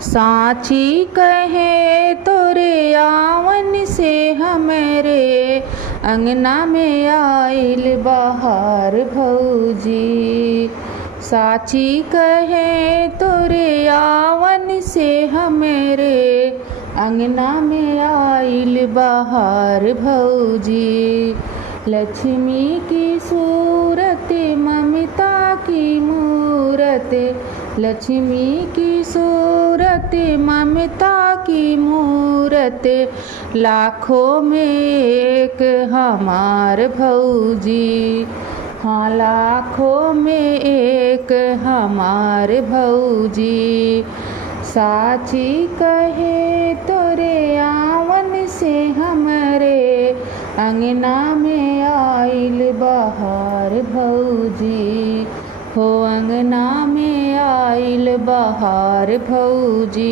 साची कहे तोरे आवन से हमरे अंगना में आइल बहार भौजी। साची कहे तोरे आवन से हमरे अंगना में आइल बहार भौजी। लक्ष्मी की सूरत ममता की मूरत, लक्ष्मी की सूरत ममता की मूरत, लाखों में एक हमार भौजी। हाँ लाखों में एक हमार भौजी। साची कहे तोरे आवन से हमरे अंगना में आइल बहार भौजी। हो अंगना में आइल बहार भौजी।